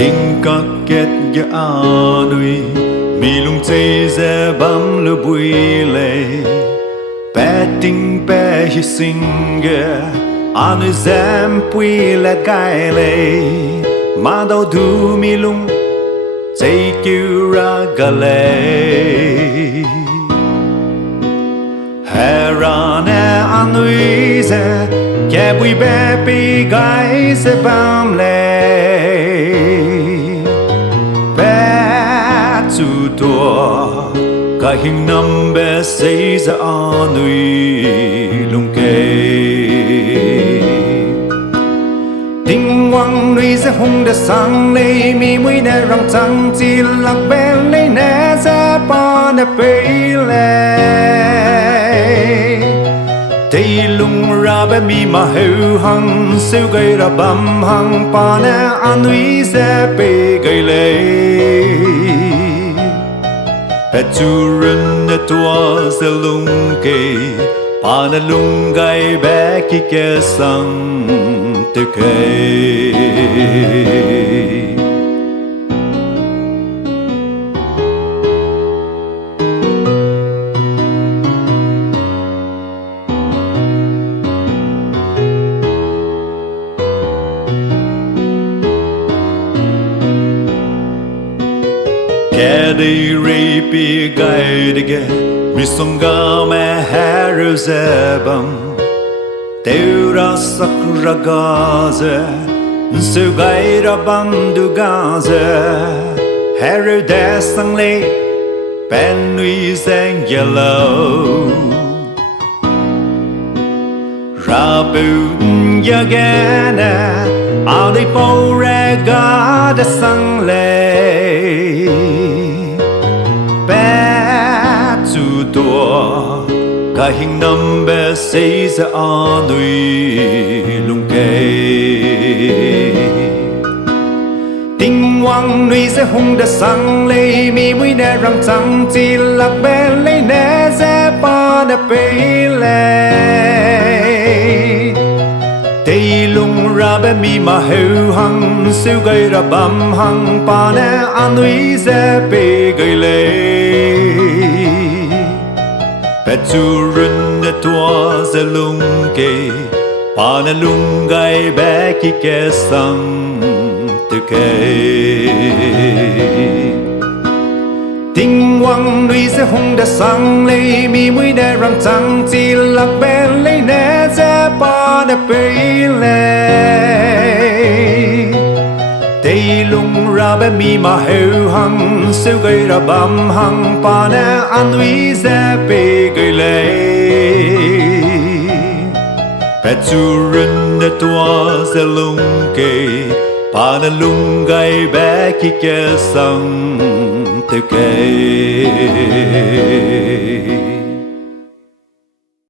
tình các kết ya anui mi lung tê ze bam lu bui lệ bé tình bé hy sinh ge anui zem bui lệ gai lệ mà đâu du mi lung tê kêu ra gà lệ Hera ne anui ze ke bui bé pi gai ze bam lệ cả hình năm bé xây ra nuôi lung kê tình quang nuôi ra hùng đã sang này mi mũi nè răng trắng chỉ lạc bên lấy nè ra pa nè bê lệ tây lung ra bé mi mà hữu hằng siêu gây ra bầm hằng pa nè an nuôi ra bê gây lệ Peturen et tua se lungke Pane lungai beki kesang te kei Kẻ đi rì bì gai đi ghé Mi sông gà mẹ hà rêu dè bầm Têu ra sắc ra gà dè Sư gai ra băng đu gà dè Hà rêu đè sang lê Bên nuôi dèng yellow Ra bù ya ghé nè Áo đi bầu ra gà đè sang lê cả hình năm bé xây ra nuôi lung kê tình quang nuôi ra hùng đã sang lấy mi mũi nè răng trắng chỉ lạc bên lấy nè ra pa nè bê lệ tây lung ra bé mi mà hữu hằng siêu gây ra bầm hằng pa nè an nuôi ra bê gây lệ Peturen et tua ze lungke Pane lungai beki kesang te kei tình quang nuôi ze hùng đã sang lấy mi mũi nè răng trắng chỉ lạc bên lấy nè ra pa nè bê lệ tây lung ra bé mi mà hữu hằng siêu gây ra bầm hằng pa nè an nuôi ra bê gây lệ Peturen et tua ze lungke Pane lungai beki kesang te kei